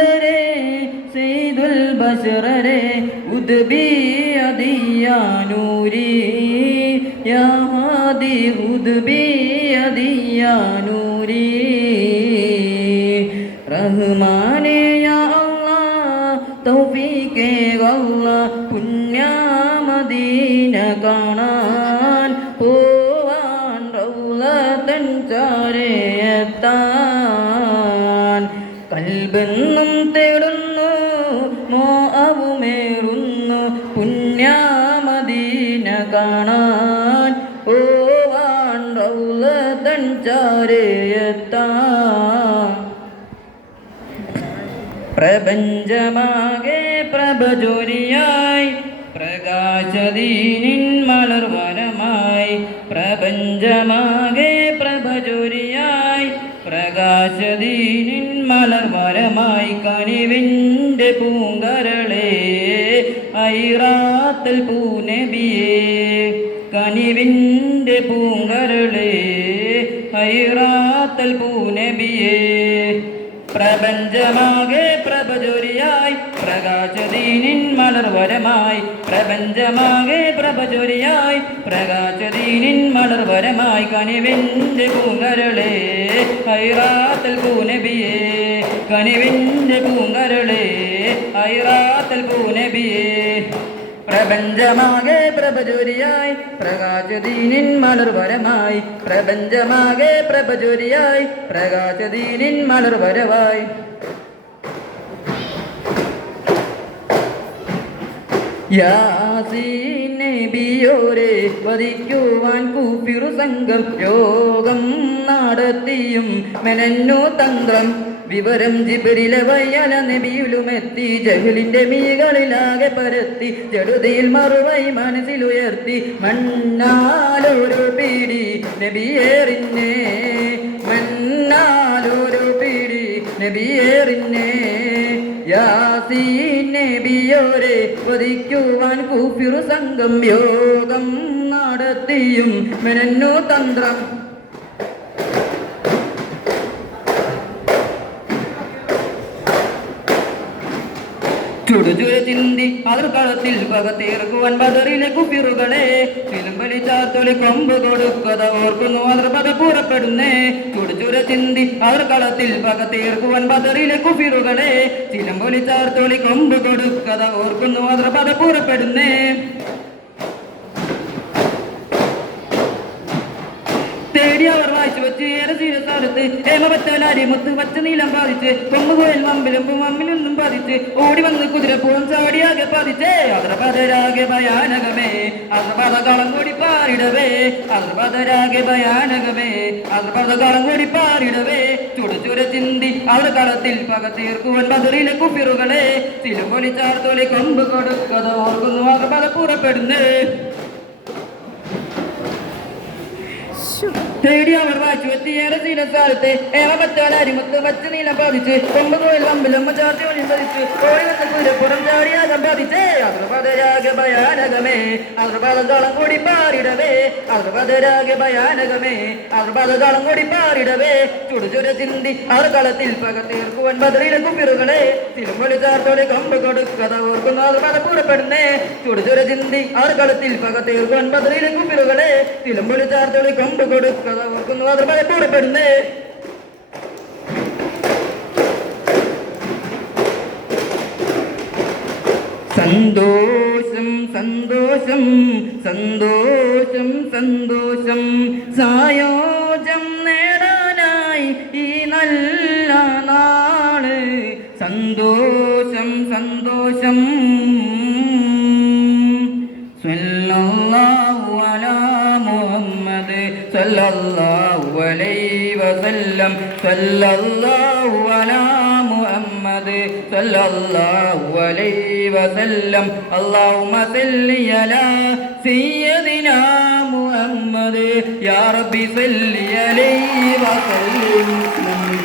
ദൂതരെ സയ്യിദുൽ ബശറരെ ഉദ്ബി അദിയാനൂരി യാ ഹാദി ഉദ്ബി അദിയാനൂരി റഹ്മാനേ യാ അല്ലാഹ് തൗഫീഖേ അല്ലാഹ് പുണ്യമദീന കാണാൻ പോവാൻ റൗളതൻ ചാരയെത്താൻ കൽബെന്നും തേടുന്നു മോഹവുമേറുന്നു പുണ്യമദീന കാണാൻ പോവാൻ റൗളതൻ ചാരയെത്താൻ പ്രപഞ്ചമാകെ പ്രഭജ്യോതിയായി പ്രകാശദീനിൻ മലർവനമായി പ്രപഞ്ചമാകെ പ്രഭജ്യോതിയായി പ്രകാശദീനിൻ മലർവരമായി കനിവിൻ്റെ പൂങ്കരളേ ഐറാത്തൽ പൂനബിയേ കനിവിൻ്റെ പൂങ്കരളേ ഐറാത്തൽ പൂനബിയേ പ്രപഞ്ചമാകെ പ്രഭജ്യോതിയായി പ്രകാശദീനിൻ മലർവരമായി പ്രപഞ്ചമാകെ പ്രഭജ്യോതിയായി പ്രകാശദീനിൻ മലർവരമായി കനിവിൻ്റെ പൂങ്കരളേ ഖൈറാത്തുൽ പൂനബിയേ കനിവിൻ്റെ പൂങ്കരളേ ഖൈറാത്തുൽ പൂനബിയേ പ്രപഞ്ചമാകെ പ്രഭജ്യോതിയായി പ്രകാശദീനിൻ മലർവരമായി പ്രപഞ്ചമാകെ പ്രഭജ്യോതിയായി പ്രകാശദീനിൻ മലർവരമായി യാസീൻ നബിയോരെ വധിക്കുവാൻ കൂഫിറു സംഘം യോഗം നടത്തിയും മെനന്നു തന്ത്രം വിവരം ജിബ്രീൽ വയ്യല നബിയിലുമെത്തി ജഹലിന്റെ മീകളിലാകെ പരത്തി ജടുതിയിൽ മറുവൈ മനസ്സിലുയർത്തി മണ്ണാലൊരു പിടി നബിയേറിന്നെ മണ്ണാലൊരു പിടി നബിയേറിന്നെ യാസീൻ നബിയോരെ വധിക്കുവാൻ കൂഫിറു സംഘം യോഗം നടത്തിയും മെനന്നു തന്ത്രം ചുടുചുര ചിന്തി അതിർക്കളത്തിൽ പകത്തീർക്കുവാൻ ബദറിലെ കുപ്പിറുകളെ ചിലുമ്പലിച്ചാത്തൊളി കൊമ്പ് കൊടുക്കത ഓർക്കുന്നു അതിർപക പൂറപ്പെടുന്നേ ചുടുചുര ചിന്തി അതിർക്കളത്തിൽ പകത്തീർക്കുവാൻ ബദറിലെ കുപ്പിറുകളെ ചിലുമ്പലിച്ചാർത്തൊളി കൊമ്പ് കൊടുക്കത ഓർക്കുന്നു അതിർപക പൂറപ്പെടുന്നേ തേടി അവർ വായിച്ചു വെച്ച് ഏറെ സ്ഥലത്ത് ഏമപറ്റാലി മുത്ത് പച്ച നീലം ബാധിച്ച് കൊമ്പുകോയിൽ മമ്പിലും മമ്മിലൊന്നും ബാധിച്ച് ഓടി വന്ന് കുതിരപ്പൂളം ചാടിയാകെ ബാധിച്ചേ അതിർപതരാകെ ഭയാനകമേ അതിർപതകളം കൂടി പാറിടവേ അതിർപതരാകെ ഭയാനകമേ അതിർപതകളം കൂടി പാറിടവേ ചുടുചുര ചിന്തി അവർ കളത്തിൽ പകത്തീർക്കുവാൻ ബദറിലെ കുപ്പിറുകളെ ചിലുപൊലി ചാർത്തോലി കൊമ്പ് കൊടുക്കത ഓർക്കുന്നു അതിർപത പുറപ്പെടുന്നേ തേടി അവർ വായിച്ചു എത്തിയേറെ സ്ഥലത്തെ ഏമപറ്റാലി മുത്ത് പച്ച നീലം ബാധിച്ച് കൊമ്പുകോയിൽ വമ്പിലും ചാർത്തി ഒളി പതിച്ച് ഓടി വന്ന കുതിരപ്പുറം ചാടിയാകം ബാധിച്ചേ അതിർപതരാകെ ഭയാനകമേ അതിർപതകളം കൂടി പാറിടവേ അതിർപതരാകെ ഭയാനകമേ അതിർപതകളം കൂടി പാറിടവേ ചുടുചുര ചിന്തി അവർ കളത്തിൽ പകത്തീർക്കുവാൻ ബദറിലെ കുപ്പിറുകളെ തിരുമൊളി ചാർത്തോടെ കൊമ്പ് കൊടുക്കത ഓർക്കുന്നു അതിർപത പൂറപ്പെടുന്നേ ചുടുചുര ചിന്തി അവർ കളത്തിൽ പകത്തീർക്കുവാൻ ബദറിലെ കുപ്പിറുകളെ തിരുമൊളി ചാർത്തോടെ കൊമ്പ് കൊടുക്ക ഓർക്കുന്നു അതിർപത പൂറപ്പെടുന്നേ സന്തോഷം സന്തോഷം സന്തോഷം സന്തോഷം സായോജം നേടാനായി ഈ നല്ല നാള് സന്തോഷം സന്തോഷം സല്ലല്ലാഹു അലാ മുഹമ്മദ് സല്ലല്ലാഹു അലൈഹി വസല്ലം സല്ലല്ലാഹു അലാ മുഹമ്മദ് സല്ലല്ലാഹു അലൈഹി വസല്ലം അല്ലാഹുമ്മ സല്ലി അലാ സയ്യിദിനാ മുഹമ്മദ് യാ റബ്ബി സല്ലി അലൈഹി വസല്ലം.